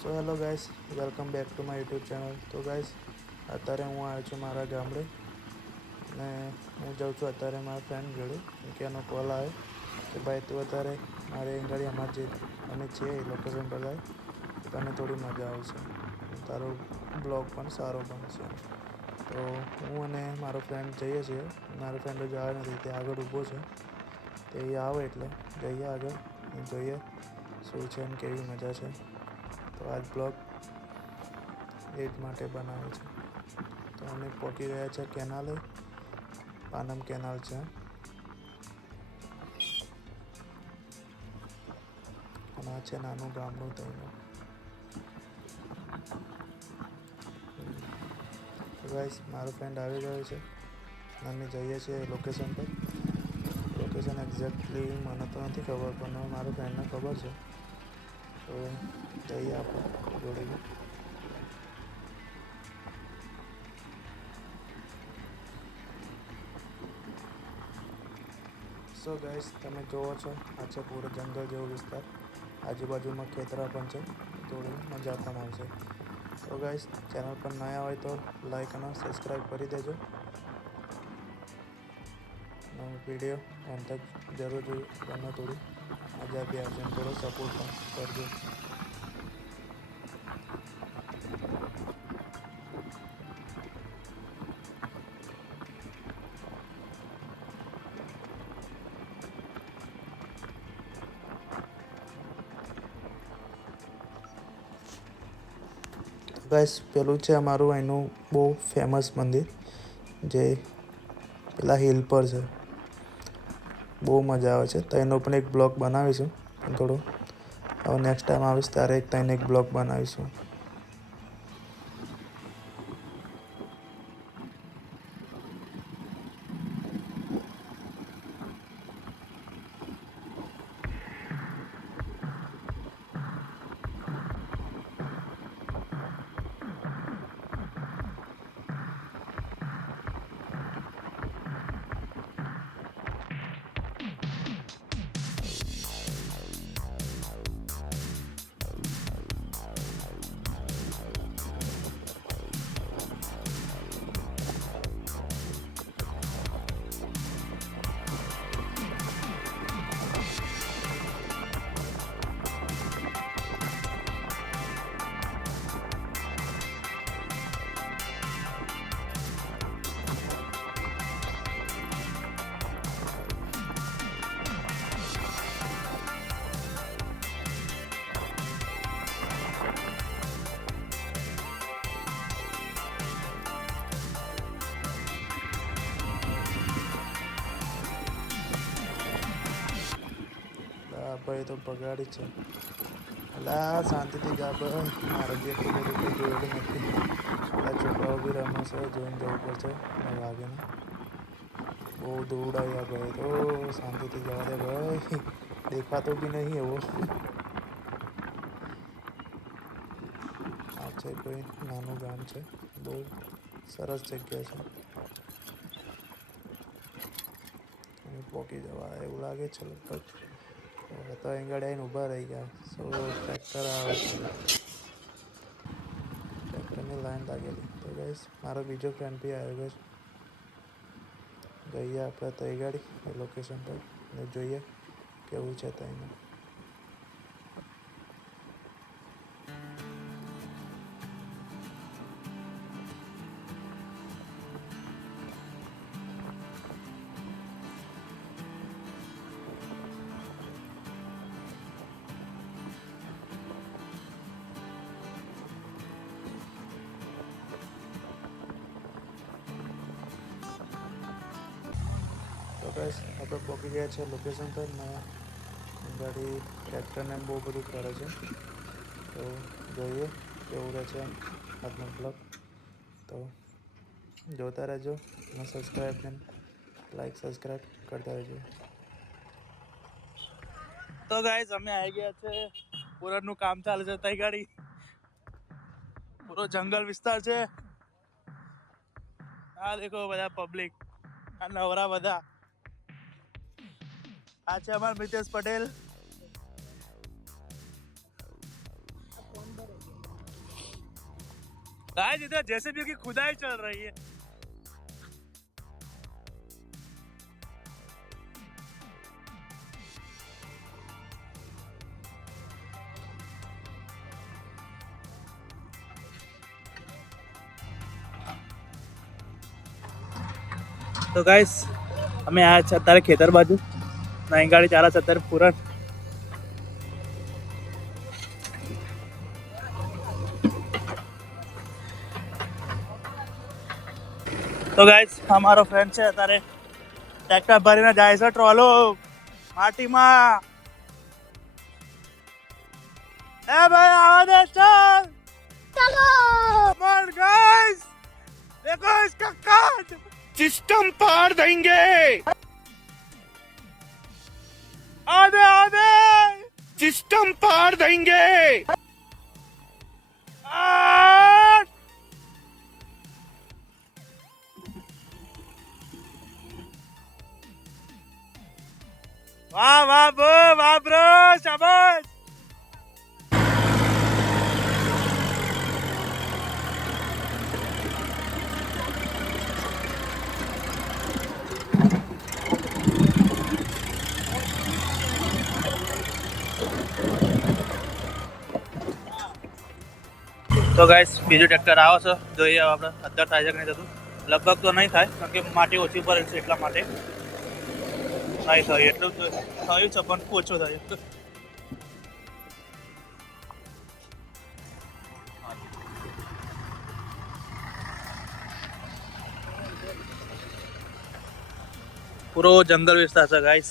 So hello guys, welcome back to my YouTube channel. તો guys, અત્યારે હું આવ્યો છું મારા ગામડે ને હું જાઉં છું અત્યારે મારા ફ્રેન્ડ જોડે, કેમ કે એનો કોલ આવ્યો કે ભાઈ તું અત્યારે મારે અહીં ગાડી અમારે જે અમે છીએ એ લોકેશન પર જાય તો તને થોડી મજા આવશે, તારો બ્લોગ પણ સારો બનશે. તો હું અને મારો ફ્રેન્ડ જઈએ છીએ. મારો ફ્રેન્ડ હજુ આવ્યો નથી, તે આગળ ઊભો છે. તે આવે એટલે જઈએ આગળ જોઈએ શું છે અને કેવી મજા છે. તો આજ બ્લોગ એ જ માટે બનાવે છે. તો અમે પહોંચી ગયા છે કેનાલે, પાનમ કેનાલ છે અને આ છે નાનું ગામડું થઈને. તો ગાઈસ, મારો ફ્રેન્ડ આવી ગયો છે અને અમે જઈએ છીએ લોકેશન પર. લોકેશન એક્ઝેક્ટલી મને તો નથી ખબર, પણ મારા ફ્રેન્ડને ખબર છે. તો જઈએ આપણે જોડે બી. સો ગાઈસ, તમે જોવો છો આ છે પૂરો જંગલ જેવો વિસ્તાર. આજુબાજુમાં ખેતરા પણ છે, થોડી મજા પણ આવશે. તો ગાઈસ, ચેનલ પર નયા હોય તો લાઈક અને સબસ્ક્રાઈબ કરી દેજો. વિડીયો એન્ડ તક જરૂર જોઈએ, તમને થોડી મજા બી આવશે અને થોડો સપોર્ટ પણ કરજો. ગાઈસ, પેલું છે અમારું અહીંનું બહુ ફેમસ મંદિર, જે પેલા હિલ પર છે. બહુ મજા આવે છે. તો એનો પણ એક બ્લોગ બનાવીશું, પણ થોડો હવે નેક્સ્ટ ટાઈમ આવીશ ત્યારે ત્યાંનો એક બ્લોગ બનાવીશું. ભાઈ તો બગાડી છે. અલા શાંતિથી જા ભાઈ, મારે બી એટલું બધું કંઈ જોયેલું નથી. પેલા છોકરાઓ બી રમે છે, જોઈને જવું પડશે ને વાગે ને. બહુ દૂર આવ્યા ભાઈ, તો શાંતિથી જવા દે ભાઈ, દેખાતો બી નહીં એવો. આ છે કોઈ નાનું ગામ છે, બહુ સરસ જગ્યા છે. અમે પહોંચી જવા એવું લાગે છે લગભગ. તો અહીં ગાડી આવીને ઊભા રહી ગયા. સો ટ્રેક્ટર આવે છે, ટ્રેક્ટરની લાઈન લાગેલી. તો ગાઈસ, મારો બીજો ફ્રેન્ડ બી આવ્યો છે. જઈએ આપણે તઈ ગાડી એ લોકેશન પર ને જોઈએ કેવું છે ત્યાંનું. તો ગાઈસ, આપણે પહોંચી ગયા છે લોકેશન પર ને ગાડી ટ્રેક્ટરને બહુ બધું કરે છે. તો જોઈએ કેવું રહે છે આજનો બ્લોગ. તો જોતા રહેજો અને સબસ્ક્રાઈબ ને લાઈક સબસ્ક્રાઈબ કરતા રહેજો. તો ગાઈસ, અમે આવી ગયા છે. પૂરનું કામ ચાલે છે તઈ ગાડી. પૂરો જંગલ વિસ્તાર છે. આ દેખો બધા પબ્લિક, આ નવરા બધા. આ છે અમાર મિતેશ પટેલ. गाइस इधर जेसीबी की खुदाई चल रही है। તો ગાઈસ અમે આયા છે અત્યારે ખેતર બાજુ, અહીં ગાડી ચાલે છે અત્યારે પૂરણ. તો ગાઈસ અમારો ફ્રેન્ડ છે અત્યારે ટ્રેક્ટર ભરીને જાય છે ટ્રોલો માટીમાં. એ ભાઈ આવા દે ચાલ ચલો મન ગાઈસ देखो इसका काट सिस्टम पार देंगे आधे आधे सिस्टम पार देंगे वाह वाह ब्रो शाबाश. તો ગાઈસ બીજું ટ્રેક્ટર આવે છે, જોઈએ આપણે અત્યારે થાય છે કે નહીં થતું. લગભગ તો નહીં થાય કારણ કે માટી ઓછી પડે છે એટલા માટે નહીં થાય. એટલું થયું છે પણ ઓછું થાય. પૂરો જંગલ વિસ્તાર છે ગાઈસ.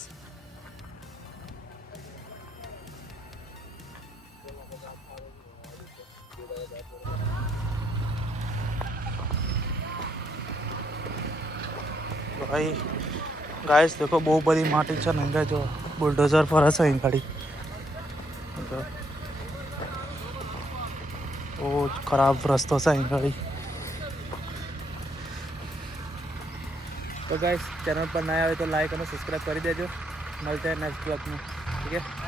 भाई गाइस देखो बहुत बड़ी माटी છે ને જો बुलडोजर ફરે છે અહીં ગાડી. બહુ ખરાબ રસ્તો છે અહીં ગાડી. તો ગાइस ચેનલ પર નયા આવે તો લાઈક અને સબસ્ક્રાઇબ કરી દેજો. મળते हैं नेक्स्ट ब्लॉग में, ठीक है.